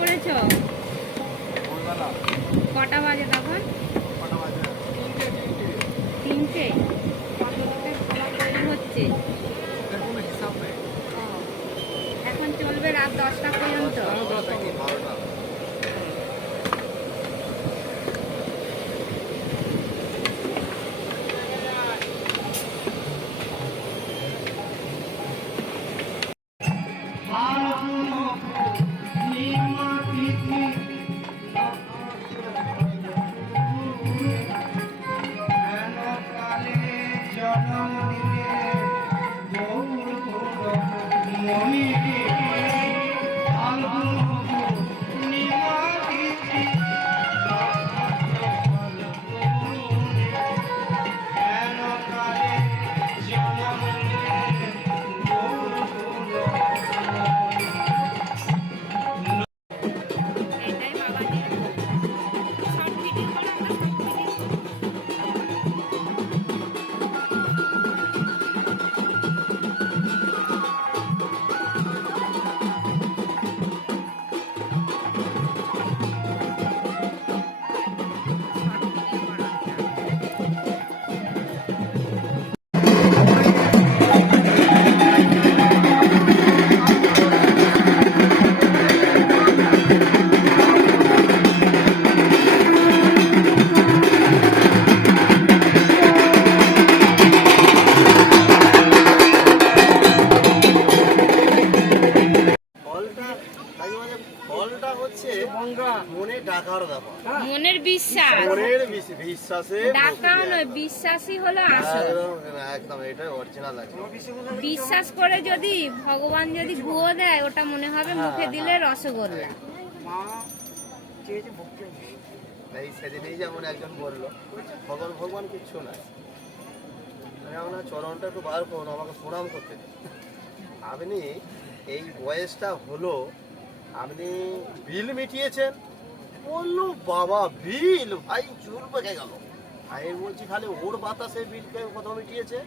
করেছো? কটা বাজে তখন? 3টে। কতটাতে খাবার তৈরি হচ্ছে? এখন চলবে রাত 10টা পর্যন্ত। এটাই বাবাজি শর্ট ভিডিও করো, একটা শর্ট ভিডিও। মনের বিশ্বাস, ডাকা নয়, বিশ্বাসই হলো আসল। একদম এটাই অরিজিনাল আছে। বিশ্বাস করে যদি ভগবান যদি গুয়ো দেয়, ওটা মনে হবে মুখে দিলে রসগোল্লা। এই সেদিনই যেমন একজন বললো ভগবান ভগবান কিচ্ছু নাই, আমি আপনার চরণটা একটু বার করুন, আমাকে প্রণাম করতে দিন। আপনি এই বয়সটা হলো আপনি বিল মিটিয়েছেন? বললো বাবা বিল ভাই চুল পেকে গেল। আমি বলছি খালি ওর বাতাসে বিল কত মিটিয়েছে,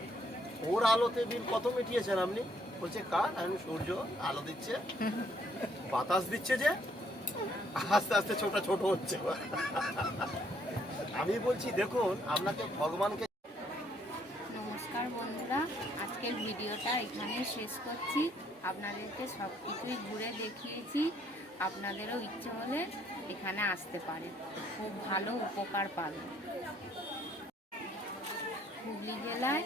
ওর আলোতে বিল কত মিটিয়েছেন আপনি? বলছে কার? আমি সূর্য আলো দিচ্ছে, বাতাস দিচ্ছে, যে আস্তে আস্তে ছোট ছোট হচ্ছে। আমি বলছি দেখুন আপনাকে ভগবানকে। নমস্কার বন্ধুরা, আজকের ভিডিওটা এখানে শেষ করছি। আপনাদেরকে সব কিছুই ঘুরে দেখিয়েছি। আপনাদেরও ইচ্ছে হলে এখানে আসতে পারে, খুব ভালো উপকার পাবেন। হুগলি জেলায়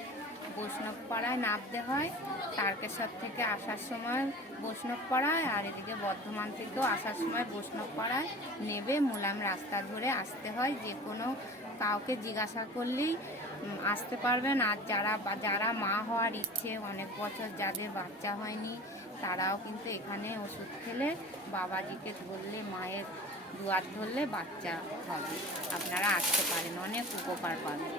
বৈষ্ণবপাড়ায় নামতে হয়। তারকেশ্বর থেকে আসার সময় বৈষ্ণবপাড়ায়, আর এদিকে বর্ধমান থেকেও আসার সময় বৈষ্ণবপাড়ায় নেবে মোলায়েম রাস্তা ধরে আসতে হয়। যে কোনো কাউকে জিজ্ঞাসা করলেই আসতে পারবেন। আর যারা মা হওয়ার ইচ্ছে, অনেক বছর যাদের বাচ্চা হয়নি, তারাও কিন্তু এখানে ওষুধ খেলে বাবাজিকে ধরলে, মায়ের দুয়ার ধরলে বাচ্চা হবে। আপনারা আসতে পারেন, অনেক উপকার পাবেন।